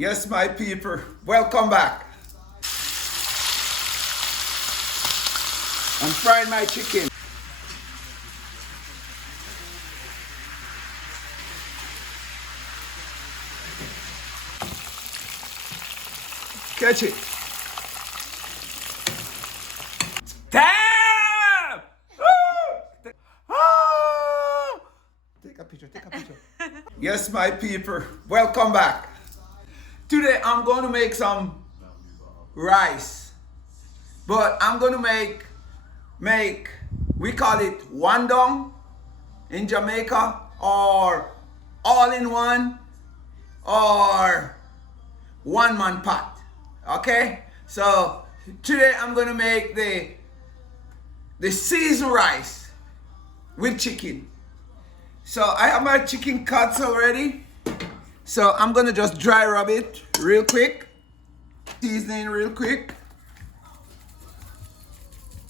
Yes, my people, welcome back. I'm frying my chicken. Catch it. Damn! Take a picture, take a picture. Yes, my people, welcome back. Today I'm going to make some rice. But I'm going to make we call it wandong in Jamaica, or all in one, or one man pot. Okay? So today I'm going to make the seasoned rice with chicken. So I have my chicken cuts already. So I'm gonna just dry rub it real quick. Seasoning real quick.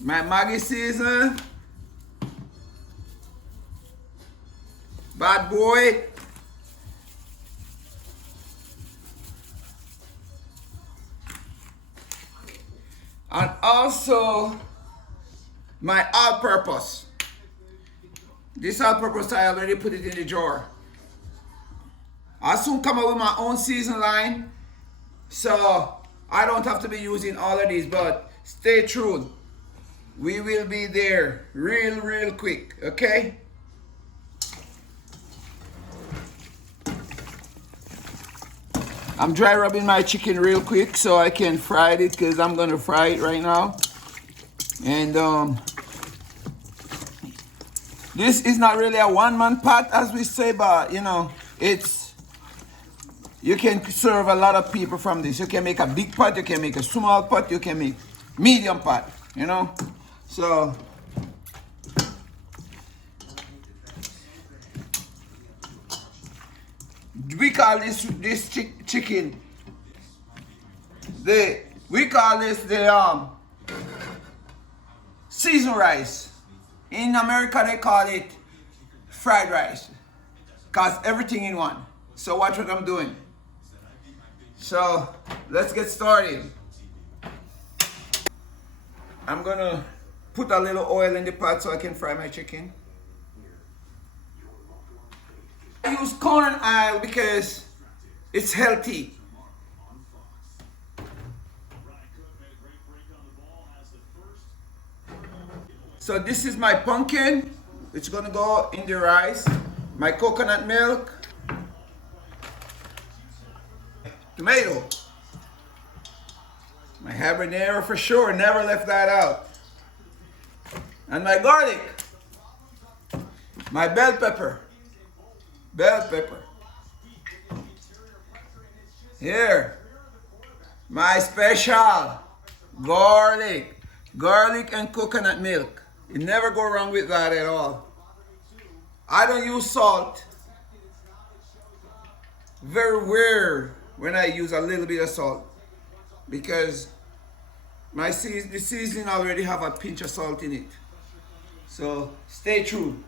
My Maggi season. Bad boy. And also my all-purpose. This all-purpose, I already put it in the jar. I'll soon come up with my own season line, so I don't have to be using all of these, but stay tuned. We will be there real quick, okay? I'm dry rubbing my chicken real quick so I can fry it, because I'm gonna fry it right now. And this is not really a one-man pot, as we say, but you know, you can serve a lot of people from this. You can make a big pot, you can make a small pot, you can make medium pot, you know? So, we call this chicken, we call this the seasoned rice. In America, they call it fried rice, cause everything in one. So watch what I'm doing. So let's get started. I'm gonna put a little oil in the pot so I can fry my chicken. I use corn oil because it's healthy. So this is my pumpkin. It's gonna go in the rice. My coconut milk. Tomato. My habanero for sure, never left that out. And my garlic. My bell pepper. Bell pepper. Here. My special garlic. Garlic and coconut milk. You never go wrong with that at all. I don't use salt. Very weird when I use a little bit of salt, because the seasoning already have a pinch of salt in it. So stay true.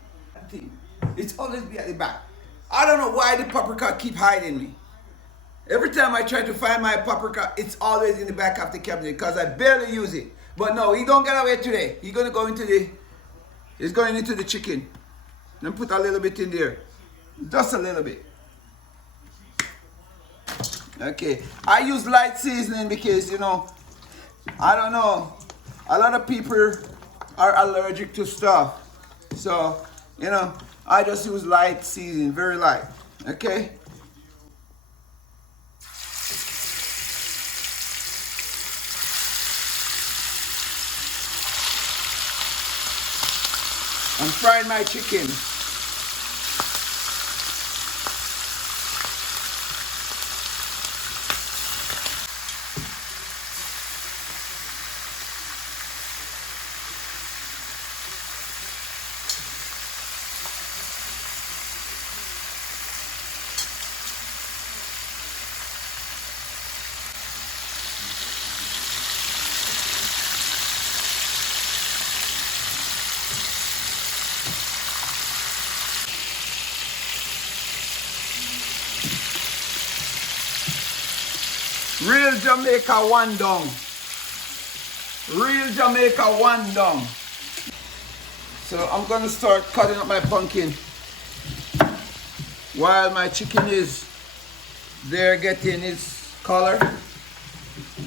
It's always be at the back. I don't know why the paprika keep hiding me. Every time I try to find my paprika, it's always in the back of the cabinet because I barely use it. But no, he don't get away today. He's gonna go into he's going into the chicken. Then put a little bit in there. Just a little bit. Okay, I use light seasoning because, you know, I don't know, a lot of people are allergic to stuff. So, you know, I just use light seasoning, very light, okay? I'm frying my chicken. Real Jamaica one down. Real Jamaica one down. So I'm gonna start cutting up my pumpkin while my chicken is there getting its color.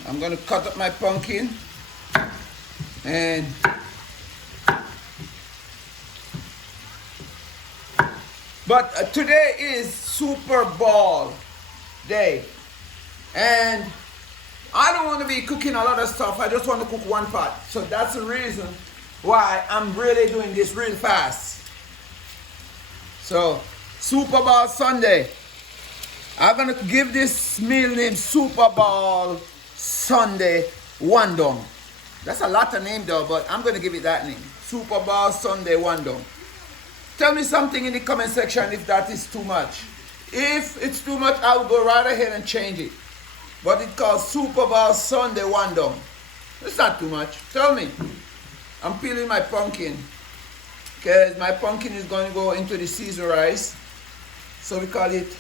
I'm gonna cut up my pumpkin and but today is Super Bowl day and I don't want to be cooking a lot of stuff. I just want to cook one pot. So that's the reason why I'm really doing this real fast. So Super Bowl Sunday. I'm gonna give this meal name Super Bowl Sunday one down. That's a lot of name though, but I'm gonna give it that name. Super Bowl Sunday one down. Tell me something in the comment section if that is too much. If it's too much, I'll go right ahead and change it. But it's called Super Bowl Sunday one down. It's not too much. Tell me. I'm peeling my pumpkin because my pumpkin is going to go into the seasoned rice. So we call it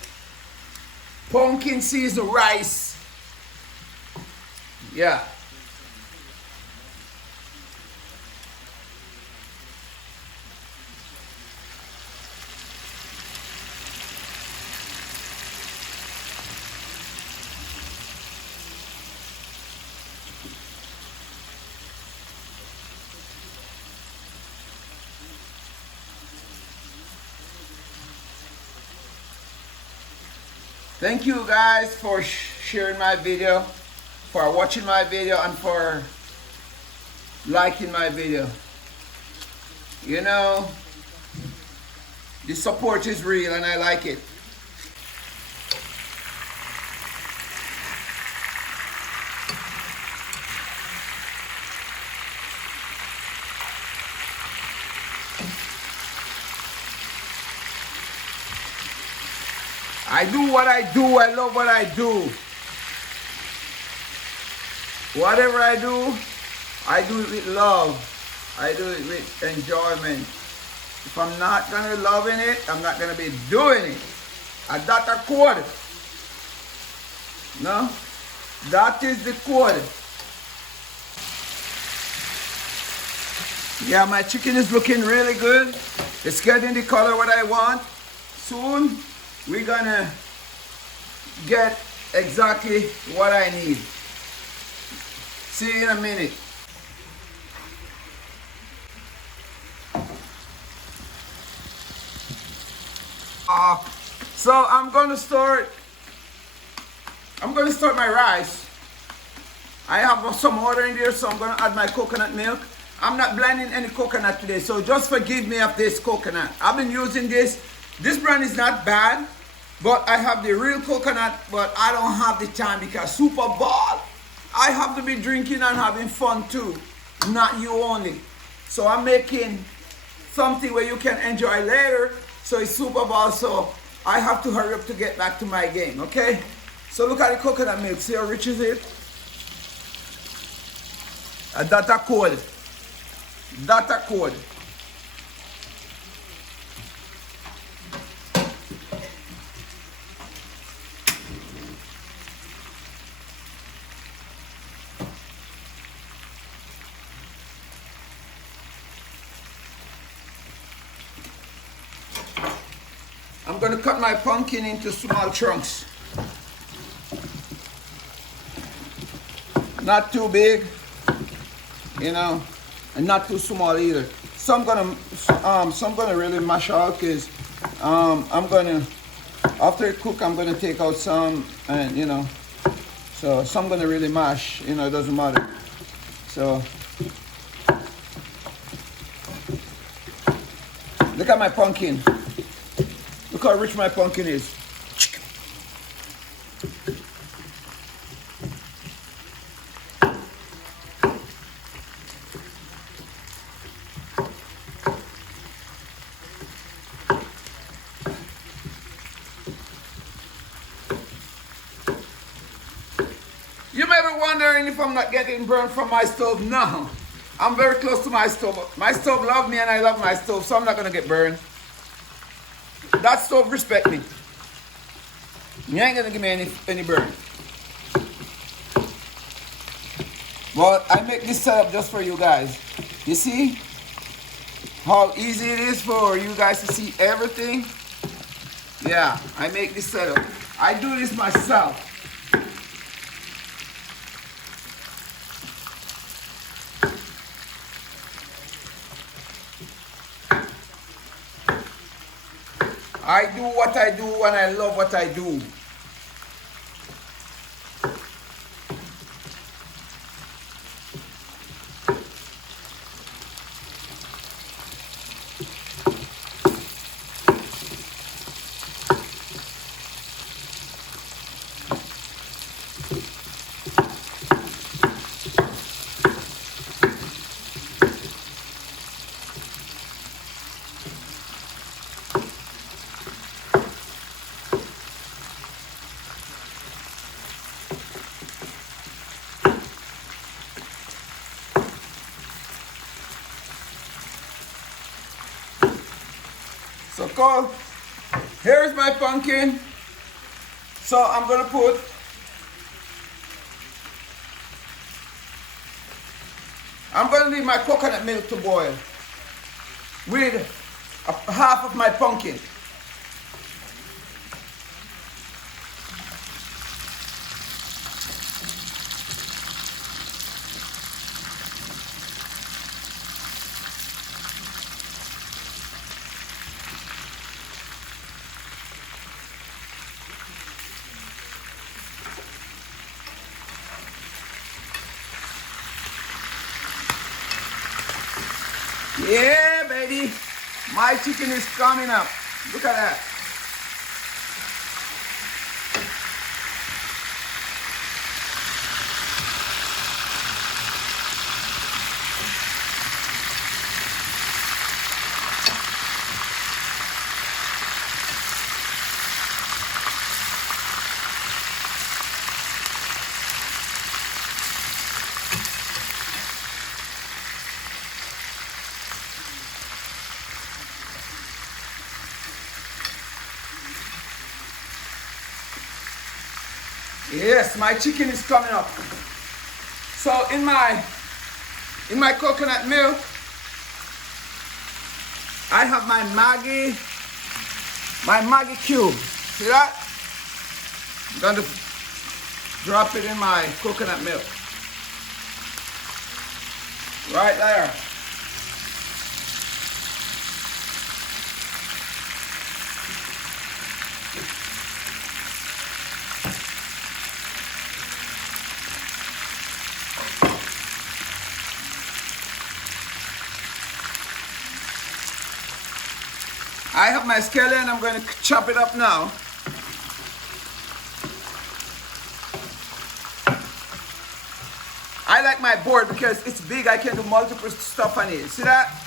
pumpkin seasoned rice. Yeah. Thank you guys for sharing my video, for watching my video, and for liking my video. You know, the support is real and I like it. I do what I do, I love what I do. Whatever I do it with love. I do it with enjoyment. If I'm not gonna love in it, I'm not gonna be doing it. And that's a code. No? That is the code. Yeah, my chicken is looking really good. It's getting the color what I want. Soon, we're gonna get exactly what I need. See you in a minute. So I'm gonna start my rice. I have some water in there, so I'm gonna add my coconut milk. I'm not blending any coconut today, so just forgive me of this coconut. I've been using this. This brand is not bad, but I have the real coconut, but I don't have the time because Super Bowl, I have to be drinking and having fun too, not you only. So I'm making something where you can enjoy later. So it's Super Bowl, so I have to hurry up to get back to my game, okay? So look at the coconut milk, see how rich is it? That's a code. That's a code. I'm going to cut my pumpkin into small chunks. Not too big, you know, and not too small either. Some gonna really mash out because I'm gonna, after it cook, I'm gonna take out some, and you know, so some gonna really mash. You know, it doesn't matter. So look at my pumpkin. Look how rich my pumpkin is. You may be wondering if I'm not getting burned from my stove. No, I'm very close to my stove. My stove loves me and I love my stove, so I'm not gonna get burned. That stove respect me. You ain't gonna give me any burn. But I make this setup just for you guys. You see how easy it is for you guys to see everything? Yeah, I make this setup. I do this myself. I do what I do and I love what I do. So Cole, here's my pumpkin. So I'm gonna leave my coconut milk to boil with half of my pumpkin. Yeah, baby. My chicken is coming up. Look at that. Yes, my chicken is coming up. So in my coconut milk, I have my Maggi cube. See that? I'm going to drop it in my coconut milk. Right there. I have my scallion, I'm going to chop it up now. I like my board because it's big, I can do multiple stuff on it. See that?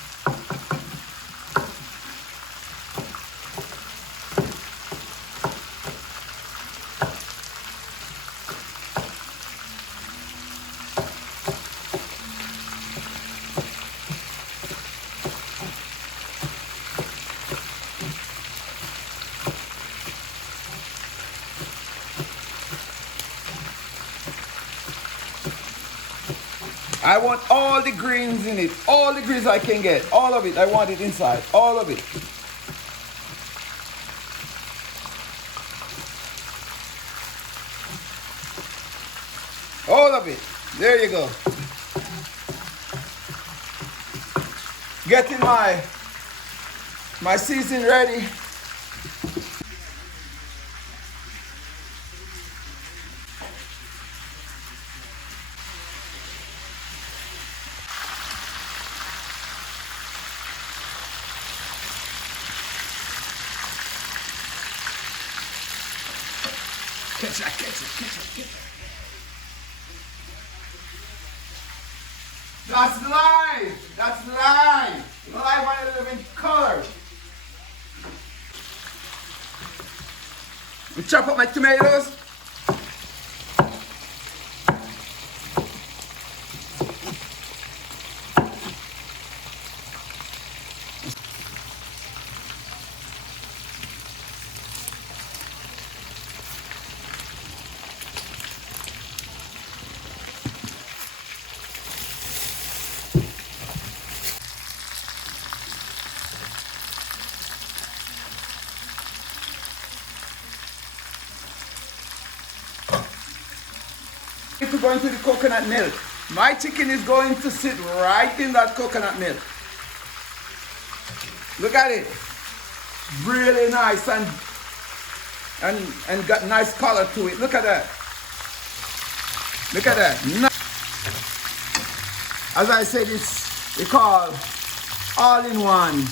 I want all the greens in it, all the greens I can get, all of it, I want it inside, all of it. All of it, there you go. Getting my seasoning ready. Catch it. That's live. That's live. Live on 11 color. We chop up my tomatoes. ready to go into the coconut milk. My chicken is going to sit right in that coconut milk. Look at it. Really nice and got nice color to it. Look at that. Look at that. As I said, it's we call all in one.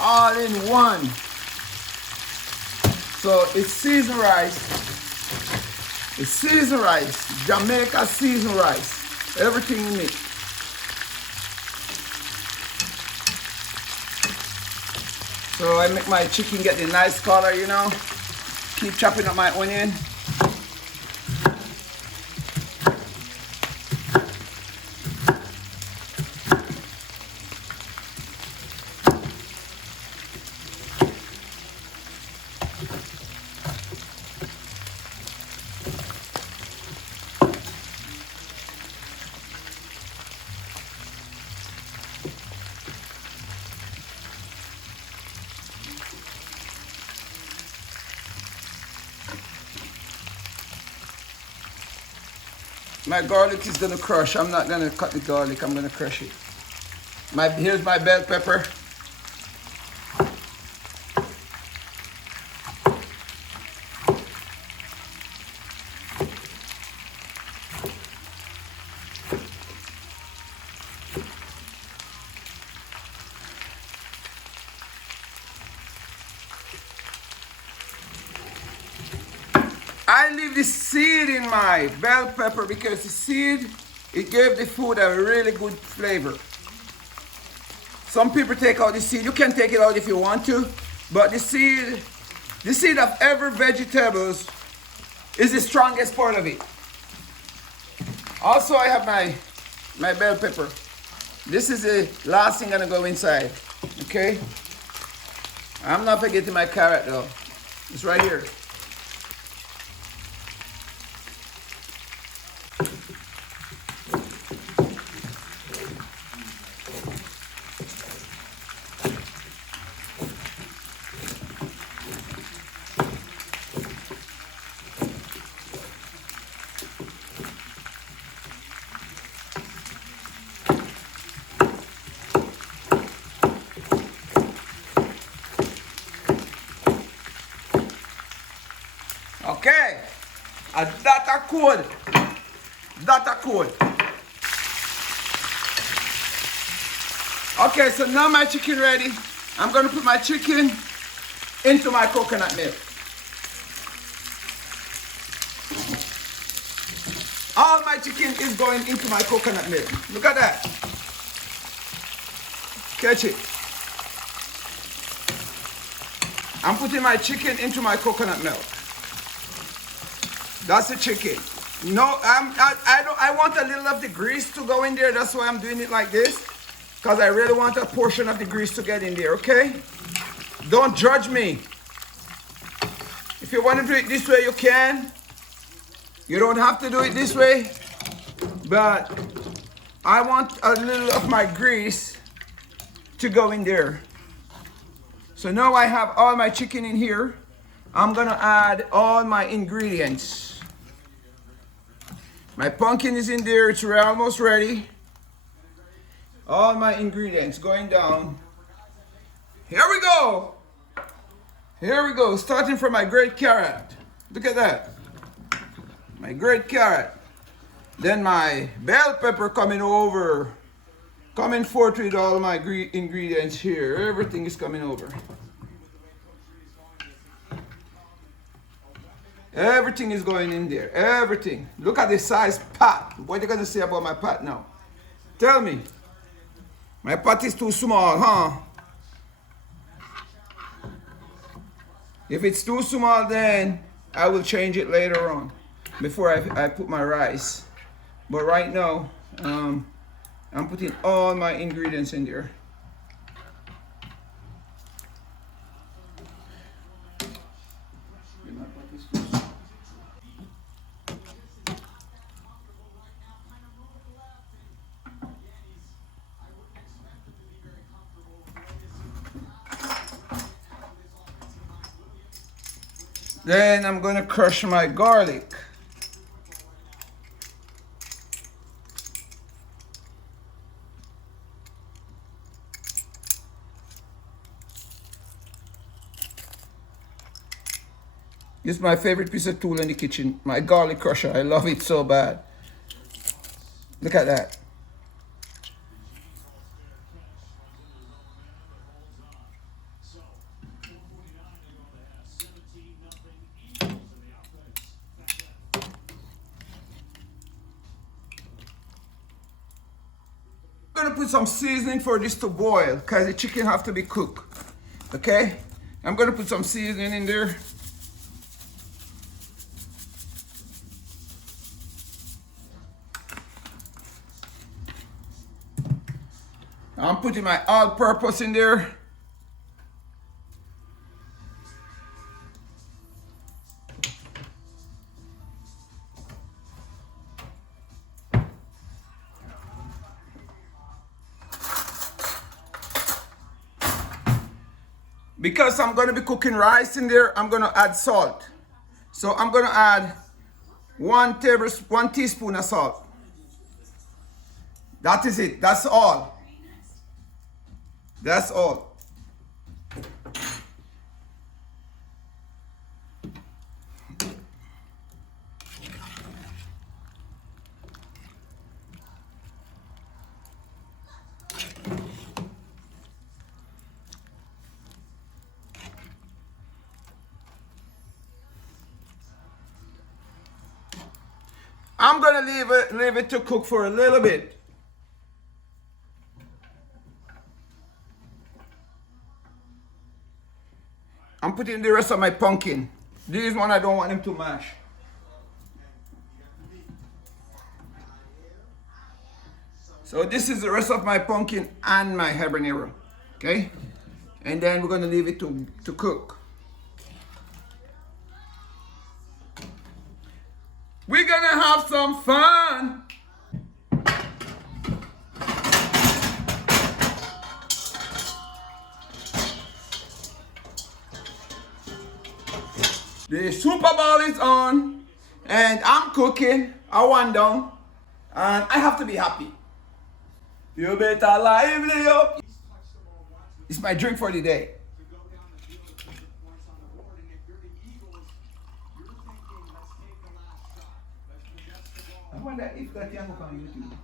All in one. So it's seasoned rice. It's seasoned rice. Jamaica seasoned rice. Everything in it. So I make my chicken get the nice color, you know. Keep chopping up my onion. My garlic is gonna crush. I'm not gonna cut the garlic, I'm gonna crush it. Here's my bell pepper. I leave the seed in my bell pepper because the seed, it gave the food a really good flavor. Some people take out the seed. You can take it out if you want to, but the seed of every vegetables is the strongest part of it. Also, I have my bell pepper. This is the last thing gonna go inside, okay? I'm not forgetting my carrot though. It's right here. Okay, that good. That good. Okay, so now my chicken ready. I'm gonna put my chicken into my coconut milk. All my chicken is going into my coconut milk. Look at that. Catch it. I'm putting my chicken into my coconut milk. That's the chicken. No, I want a little of the grease to go in there. That's why I'm doing it like this. Because I really want a portion of the grease to get in there, okay? Don't judge me. If you want to do it this way, you can. You don't have to do it this way. But I want a little of my grease to go in there. So now I have all my chicken in here. I'm gonna add all my ingredients. My pumpkin is in there, it's almost ready. All my ingredients going down. Here we go. Here we go, starting from my great carrot. Look at that. My great carrot. Then my bell pepper coming over. Coming forth with all my ingredients here. Everything is coming over. Everything is going in there. Everything. Look at the size pot. What are you gonna say about my pot now? Tell me. My pot is too small, huh? If it's too small, then I will change it later on before I put my rice. But right now, I'm putting all my ingredients in there. Then I'm gonna crush my garlic. This is my favorite piece of tool in the kitchen. My garlic crusher. I love it so bad. Look at that. I'm gonna put some seasoning for this to boil because the chicken have to be cooked. Okay? I'm gonna put some seasoning in there. I'm putting my all-purpose in there. Because I'm going to be cooking rice in there, I'm going to add salt. So I'm going to add 1 teaspoon of salt. That is it. That's all. That's all. I'm gonna leave it to cook for a little bit. I'm putting the rest of my pumpkin. This one I don't want them to mash. So this is the rest of my pumpkin and my habanero. Okay? And then we're gonna leave it to cook. We're gonna have some fun. The Super Bowl is on and I'm cooking. I want down and I have to be happy. You better lively up. It's my drink for the day. I wonder if that young on YouTube.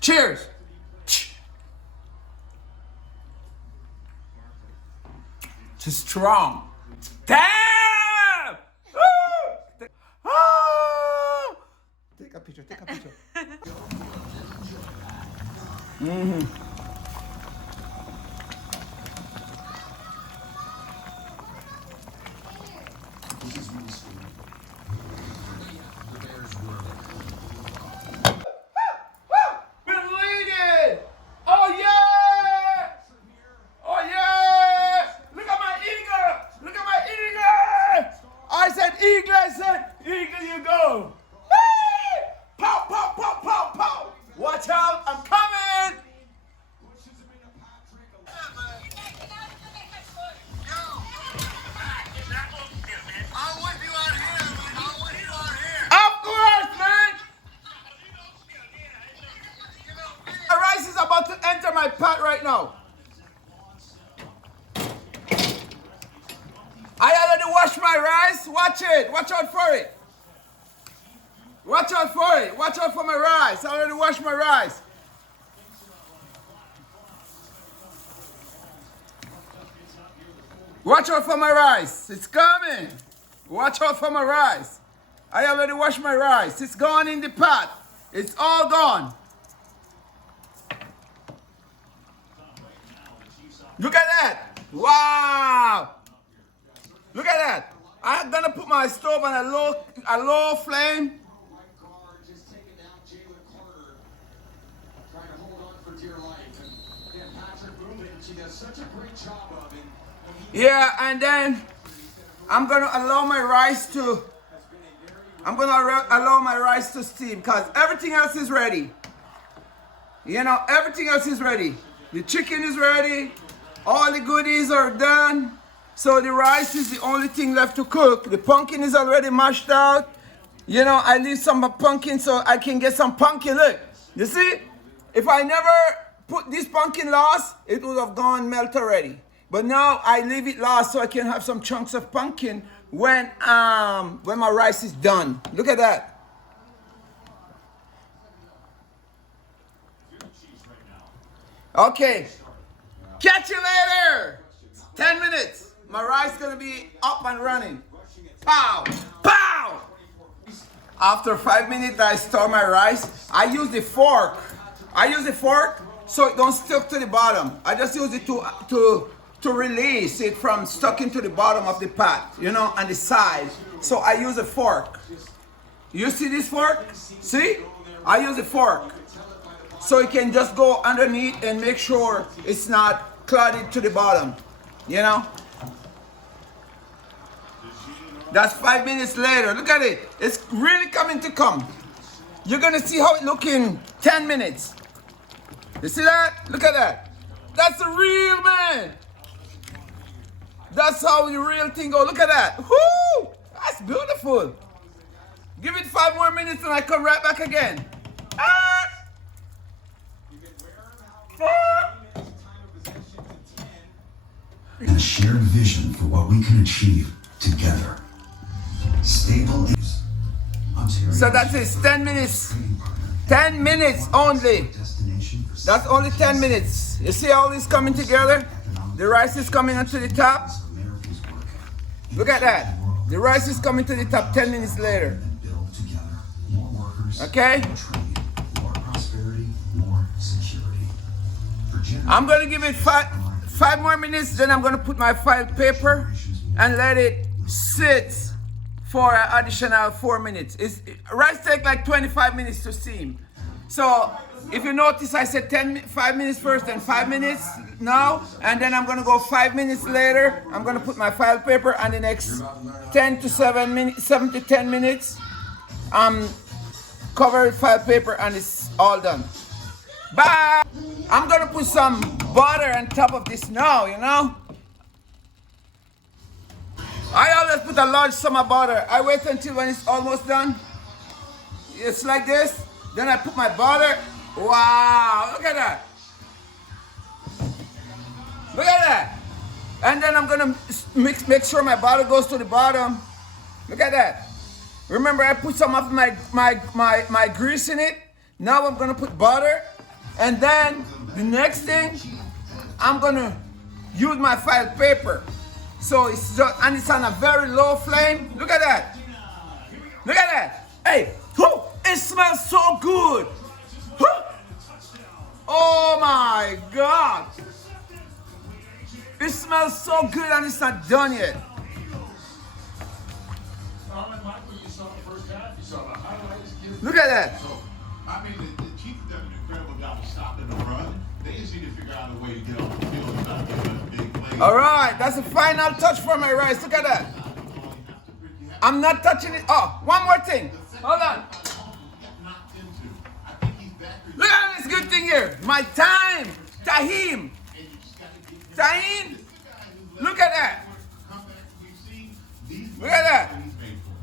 Cheers! Too strong. Damn! Take a picture, take a picture. Eagle, you go! Hey! Pow, pow, pow, pow, pow! Watch out, I'm coming! Of course, man! The rice is about to enter my pot right now. I already washed my rice. Watch it. Watch out for it. Watch out for it. Watch out for my rice. I already washed my rice. Watch out for my rice. It's coming. Watch out for my rice. I already washed my rice. It's gone in the pot. It's all gone. Look at that. Wow. Look at that. I'm gonna put my stove on a low flame. Yeah, and then I'm gonna allow my rice to steam because everything else is ready. You know, everything else is ready. The chicken is ready. All the goodies are done. So the rice is the only thing left to cook. The pumpkin is already mashed out. You know, I leave some pumpkin so I can get some pumpkin. Look, you see? If I never put this pumpkin last, it would have gone melt already. But now I leave it last so I can have some chunks of pumpkin when my rice is done. Look at that. Okay. Catch you later. 10 minutes. My rice is gonna be up and running. Pow! Pow! After 5 minutes, I store my rice. I use the fork. So it don't stick to the bottom. I just use it to release it from stuck into the bottom of the pot, you know, on the side. So I use a fork. You see this fork? See? I use a fork. So it can just go underneath and make sure it's not clouded to the bottom, you know? That's 5 minutes later. Look at it. It's really coming to come. You're gonna see how it look in 10 minutes. You see that? Look at that. That's the real man. That's how the real thing go. Look at that. Whoo! That's beautiful. Give it 5 more minutes and I come right back again. Ah! And a shared vision for what we can achieve together. Stable is. So that's it. 10 minutes. 10 minutes only. That's only 10 minutes. You see all this coming together? The rice is coming onto the top. Look at that. The rice is coming to the top 10 minutes later. Okay? I'm going to give it five more minutes, then I'm going to put my file paper and let it sit for an additional 4 minutes. Rice takes like 25 minutes to steam. So if you notice, I said 5 minutes first and 5 minutes now, and then I'm going to go 5 minutes later. I'm going to put my file paper, and the next 7 to 10 minutes, cover file paper, and it's all done. Bye! I'm going to put some butter on top of this now, you know? I always put a large sum of butter. I wait until when it's almost done. It's like this. Then I put my butter. Wow, look at that. Look at that. And then I'm gonna make sure my butter goes to the bottom. Look at that. Remember, I put some of my grease in it. Now I'm gonna put butter. And then the next thing, I'm gonna use my file paper. So it's just, and it's on a very low flame. Look at that. Look at that. Hey, whoo, it smells so good. Whoo. Oh my God. It smells so good and it's not done yet. Look at that. I mean, the Chiefs have done an incredible job of stopping the run. They just need to figure out a way to get on the field and stop giving us big plays. All right, that's the final touch for my rice. Look at that. I'm not touching it. Oh, one more thing. Hold on. Look at this good thing here. My thyme. Tahim. Tahim. Look at that. Look at that.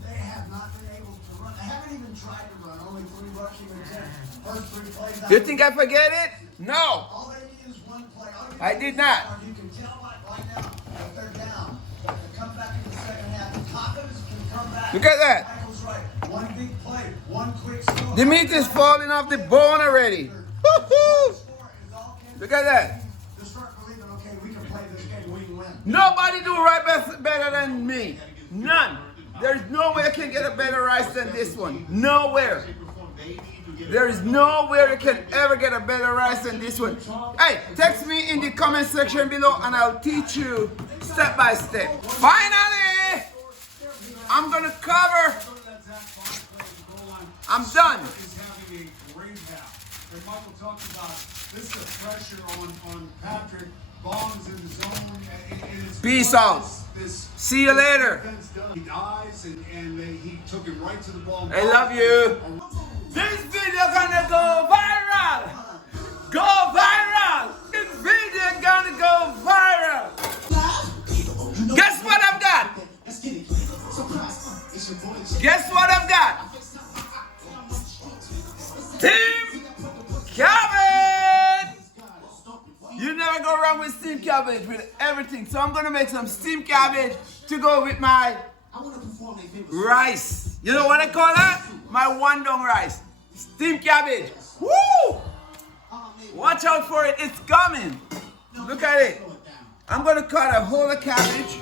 They have not been able to run. They haven't even tried to run. Only 3 rushing attempts. First 3 plays. You think I forget it? No. All they need is 1 play. I did not. You can tell right now if they're down. If they come back in the second half, the Tacos can come back. Look at that. Michael's right. 1 big play. 1 quick score. The meat is falling off the bone already. Woo-hoo. Look at that. Just start believing, okay, we can play this game, we can win. Nobody do rice better than me. None. There's no way I can get a better rice than this one. Nowhere. There is nowhere you can ever get a better rice than this one. Hey, text me in the comment section below and I'll teach you step by step. Finally, I'm gonna cover. I'm done. Michael talked about this is the pressure on Patrick. Bombs in the zone. Peace out. See you later. He dives and he took him right to the ball. I love you. This video gonna go viral. Go viral. This video gonna go viral. cabbage with everything. So I'm gonna make some steamed cabbage to go with my rice. You know what I call that? My wandong rice. Steamed cabbage. Woo! Watch out for it, it's coming. Look at it. I'm gonna cut a whole cabbage.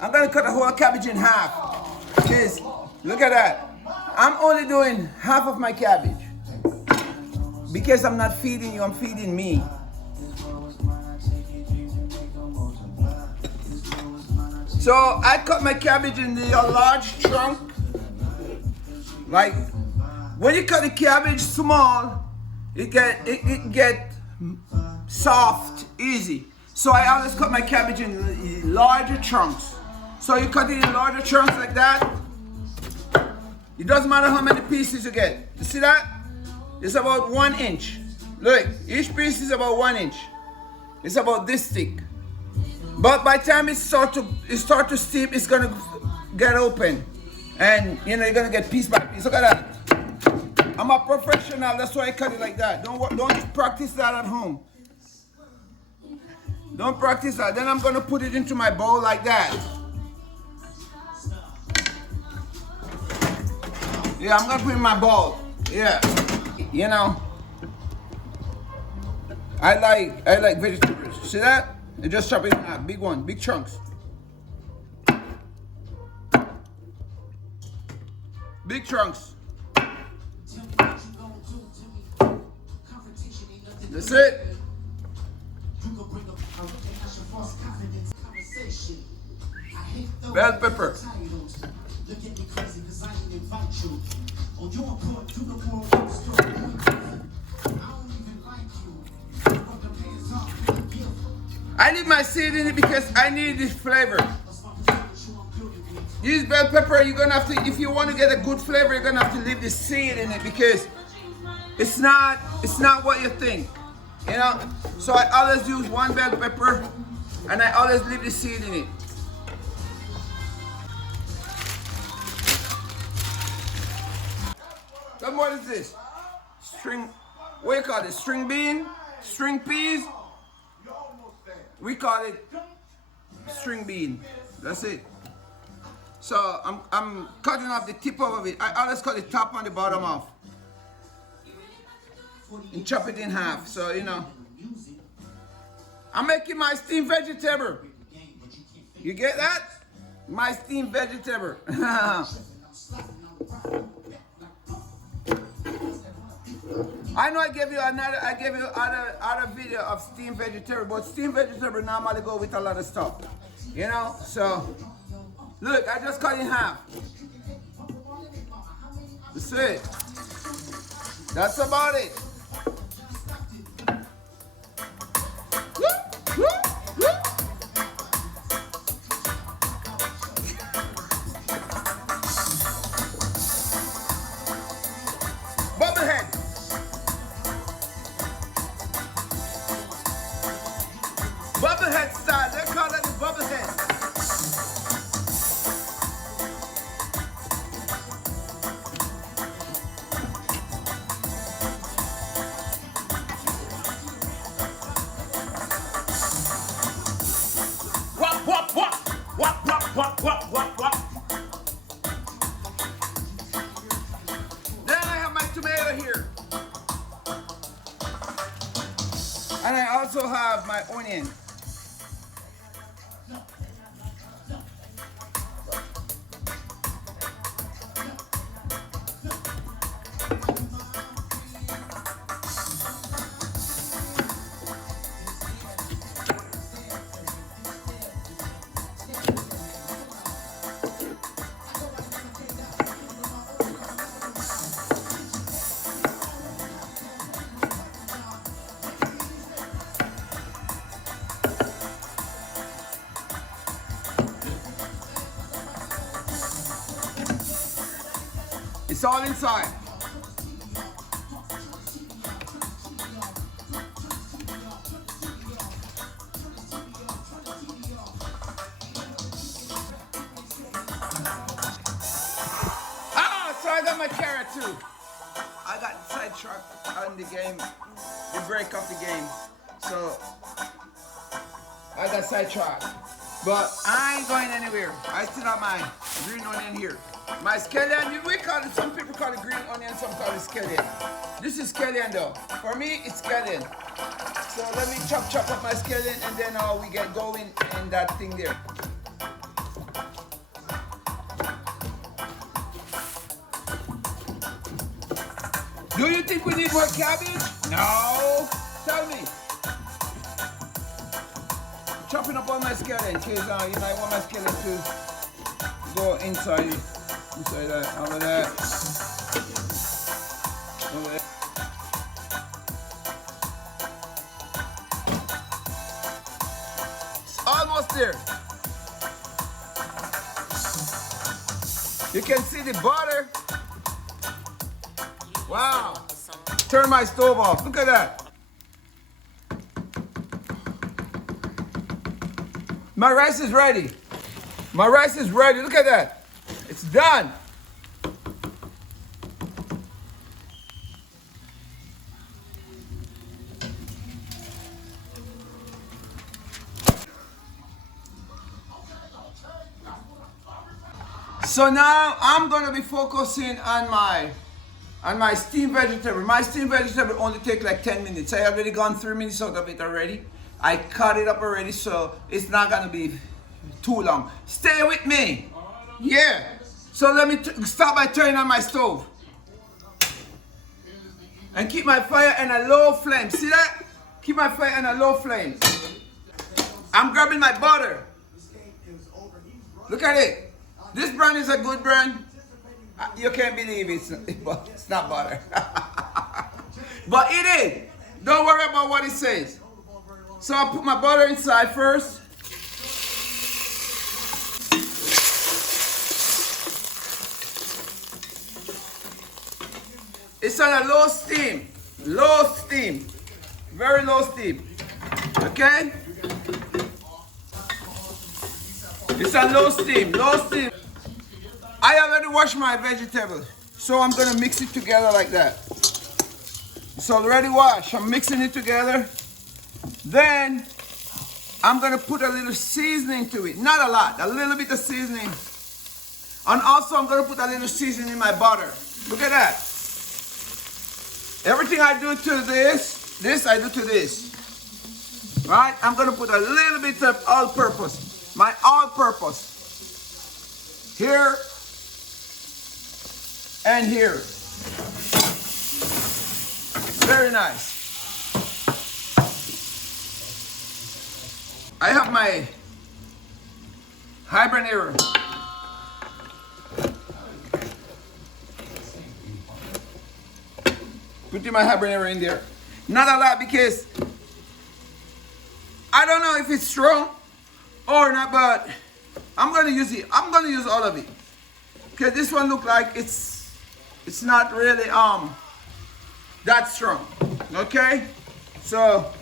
I'm gonna cut a whole cabbage in half. Because, look at that. I'm only doing half of my cabbage. Because I'm not feeding you, I'm feeding me. So I cut my cabbage in the large chunk. Like, when you cut the cabbage small, it get soft, easy. So I always cut my cabbage in larger chunks. So you cut it in larger chunks like that. It doesn't matter how many pieces you get. You see that? It's about 1 inch. Look, each piece is about 1 inch. It's about this thick. But by the time it start to steam, it's gonna get open. And you know, you're gonna get piece by piece. Look at that. I'm a professional, that's why I cut it like that. Don't practice that at home. Don't practice that. Then I'm gonna put it into my bowl like that. Yeah, I'm gonna put it in my bowl. Yeah. You know, I like vegetables. See that? And just chop it in half. Big one, big chunks. Big chunks. That's it. Bell pepper. I need my seed in it because I need this flavor. Use bell pepper, you're gonna have to, if you want to get a good flavor, you're gonna have to leave the seed in it because it's not what you think. You know? So I always use 1 bell pepper and I always leave the seed in it. Then what is this? String, what do you call it? String bean? String peas? We call it string bean. That's it. So I'm cutting off the tip of it. I always cut the top and the bottom off. And chop it in half. So, you know. I'm making my steamed vegetable. You get that? My steamed vegetable. I know I gave you other video of steamed vegetable, but steamed vegetable normally go with a lot of stuff. You know? So look, I just cut in half. That's it. That's about it. Bubblehead. Bubblehead style. They call it the bubblehead. Wop, wop, wop. Wop, wop, wop, wop, wop, wop. Then I have my tomato here. And I also have my onion. It's all inside. So I got my carrot too. I got sidetracked on the game, the break of the game. So I got sidetracked. But I ain't going anywhere. I still have my green onion here. My scallion, we call it, some people call it green onion, some call it scallion. This is scallion though. For me, it's scallion. So let me chop up my scallion and then we get going in that thing there. Do you think we need more cabbage? No. Tell me. Chopping up all my scallion in case you might want my scallion to go inside that, over that. Over there. It's almost there. You can see the butter. Wow. Turn my stove off. Look at that. My rice is ready. My rice is ready. Look at that. It's done. So now I'm gonna be focusing on my steamed vegetable. My steamed vegetable only take like 10 minutes. I already gone 3 minutes out of it already. I cut it up already, so it's not gonna be too long. Stay with me. Yeah. So let me start by turning on my stove. And keep my fire on a low flame. See that? Keep my fire on a low flame. I'm grabbing my butter. Look at it. This brand is a good brand. You can't believe it's not butter. But it is. Don't worry about what it says. So I'll put my butter inside first. It's on a low steam. Low steam. Very low steam. Okay? It's on low steam. Low steam. I already washed my vegetables, so I'm gonna mix it together like that. It's already washed. I'm mixing it together. Then I'm gonna put a little seasoning to it. Not a lot, a little bit of seasoning. And also I'm gonna put a little seasoning in my butter. Look at that. Everything I do to this I do to this. Right? I'm gonna put a little bit of all-purpose. My all-purpose. Here and here. Very nice. I have my habanero. Putting my habanero in there. Not a lot because I don't know if it's strong or not, but I'm gonna use it. I'm gonna use all of it. Okay, this one look like it's not really that strong. Okay, so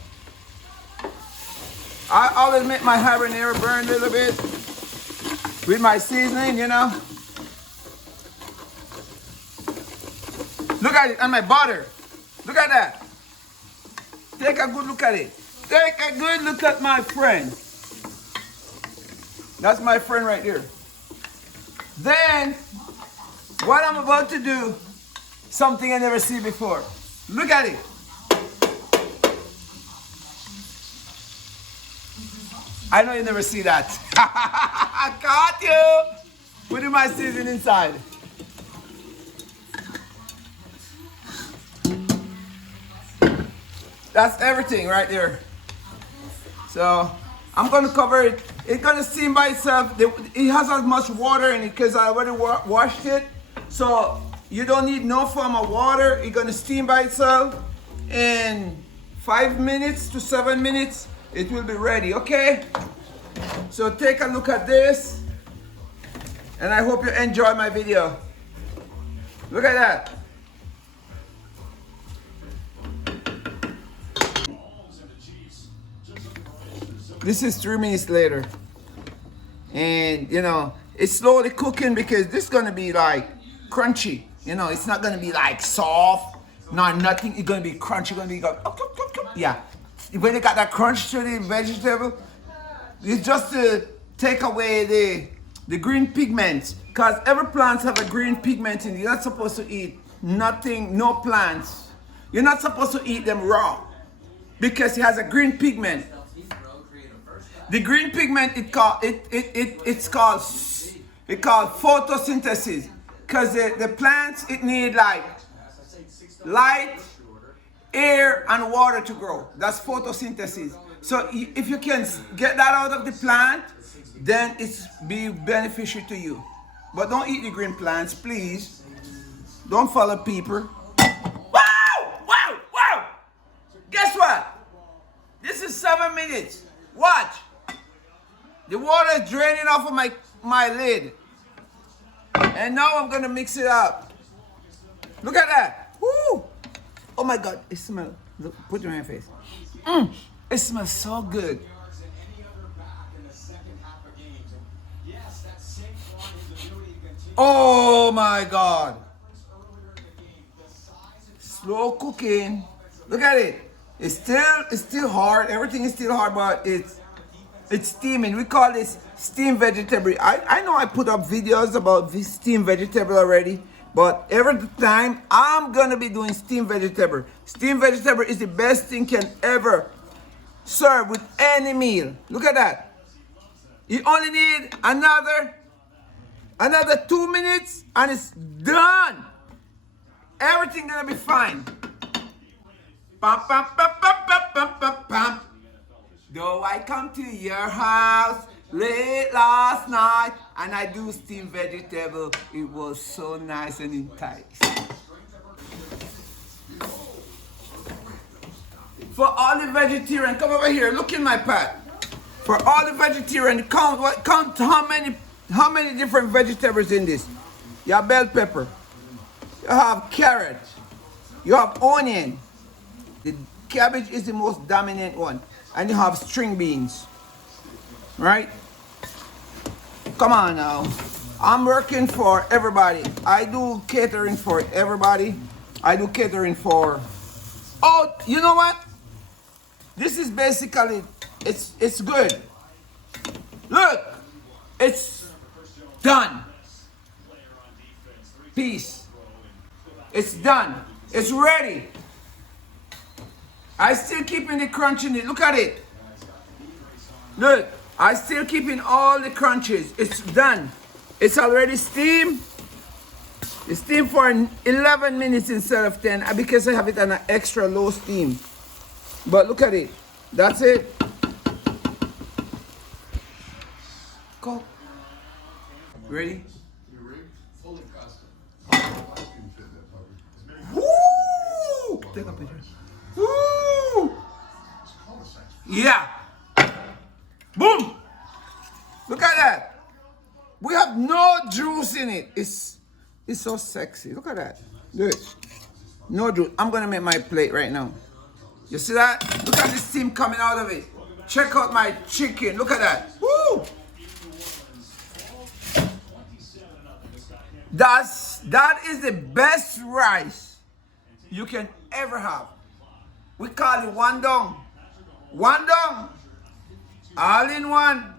I always make my habanero burn a little bit with my seasoning, you know. Look at it, and my butter. Look at that. Take a good look at it. Take a good look at my friend. That's my friend right there. Then, what I'm about to do, something I never see before. Look at it. I know you never see that. I caught you. Putting my seasoning inside. That's everything right there. So I'm gonna cover it. It's gonna steam by itself. It has as much water in it because I already washed it. So you don't need no form of water. It's gonna steam by itself. In 5 minutes to 7 minutes, it will be ready, okay? So take a look at this. And I hope you enjoy my video. Look at that. This is 3 minutes later. And you know, it's slowly cooking because this is gonna be like crunchy. You know, it's not gonna be like soft, nothing. It's gonna be crunchy, yeah. When it got that crunch to the vegetable, It's just to take away the green pigments. Because every plant have a green pigment in it. You're not supposed to eat nothing, no plants. You're not supposed to eat them raw. Because it has a green pigment. The green pigment it's called photosynthesis. Because the plants it need like light, air, and water to grow. That's photosynthesis. So if you can get that out of the plant, then it's be beneficial to you. But don't eat the green plants, please. Don't follow people. Wow! Wow! Wow! Guess what? This is 7 minutes. Watch. The water is draining off of my lid. And now I'm gonna mix it up. Look at that. Woo! Oh my God, it smells. Look, put it on your face. It smells so good. Oh my God. Slow cooking. Look at it. It's still hard. Everything is still hard, but it's steaming. We call this steamed vegetable. I know I put up videos about this steamed vegetable already, but every time I'm gonna be doing steamed vegetable. Steamed vegetable is the best thing can ever serve with any meal. Look at that. You only need another 2 minutes and it's done. Everything gonna be fine. Pam, pam, pam, pam, pam, pam, pam, pam. Though I come to your house late last night and I do steamed vegetable, it was so nice and enticing. For all the vegetarian, come over here, look in my pot. For all the vegetarian, count how many different vegetables in this. You have bell pepper, you have carrot, you have onion. The cabbage is the most dominant one. And you have string beans, right? Come on now. I'm working for everybody. I do catering for everybody. I do catering for, oh, you know what? This is basically, it's good. Look, it's done. Peace. It's done. It's ready. I still keeping the crunch in it. Look at it. Look, I still keeping all the crunches. It's done. It's already steamed. It's steamed for 11 minutes instead of 10 because I have it on an extra low steam. But look at it. That's it. Go. Ready? Woo! Take a picture. Woo! Yeah. Boom! Look at that. We have no juice in it. It's so sexy. Look at that. Look. No juice. I'm gonna make my plate right now. You see that? Look at the steam coming out of it. Check out my chicken. Look at that. Woo! That is the best rice you can ever have. We call it one dong. One dong. All in one.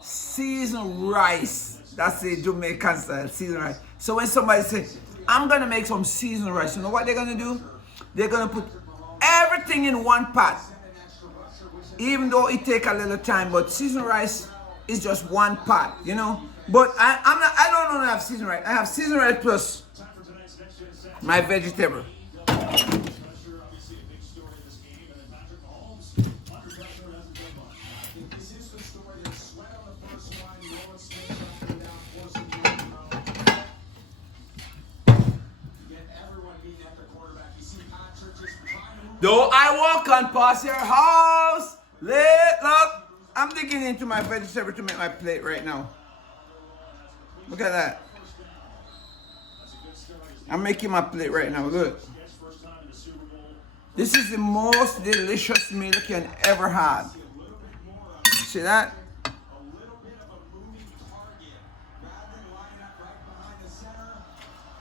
Seasoned rice. That's the Jamaican style, seasoned rice. So when somebody says, I'm gonna make some seasoned rice, you know what they're gonna do? They're gonna put everything in one pot. Even though it take a little time, but seasoned rice is just one pot, you know? But I don't only have seasoned rice. I have seasoned rice plus my vegetable. Though I walk on past your house, look, I'm digging into my vegetable to make my plate right now. Look at that. I'm making my plate right now, look. This is the most delicious meal you can ever have. See that?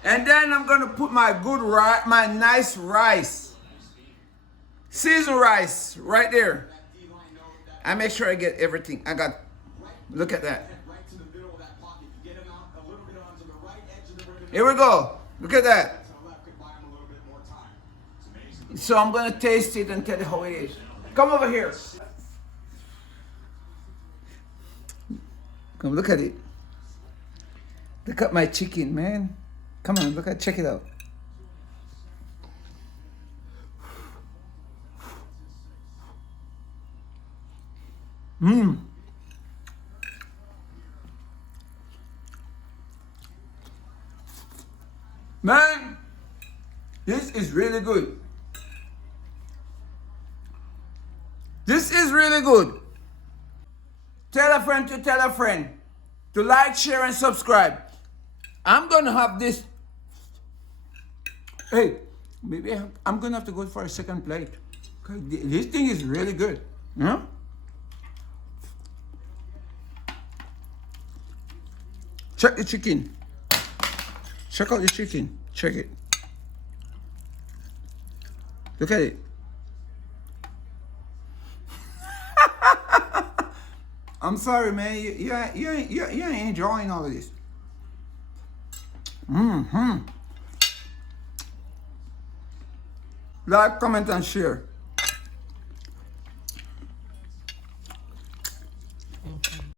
And then I'm gonna put my my nice rice. Seasoned rice right there. I make sure I get everything. I got, look at that. Right to the middle of that pocket. Get him out a little bit onto the right edge of the rim. Here we go. Look at that. To the left could buy him a little bit more time. It's amazing. So I'm gonna taste it and tell you how it is. Come over here. Come look at it. Look at my chicken, man. Come on, look at, check it out. Mmm. Man, this is really good. This is really good. Tell a friend to tell a friend to like, share, and subscribe. I'm gonna have this. Hey, maybe I'm gonna have to go for a second plate. This thing is really good. Huh? Check the chicken. Check out the chicken. Check it. Look at it. I'm sorry, man. You ain't enjoying all of this. Like, comment, and share.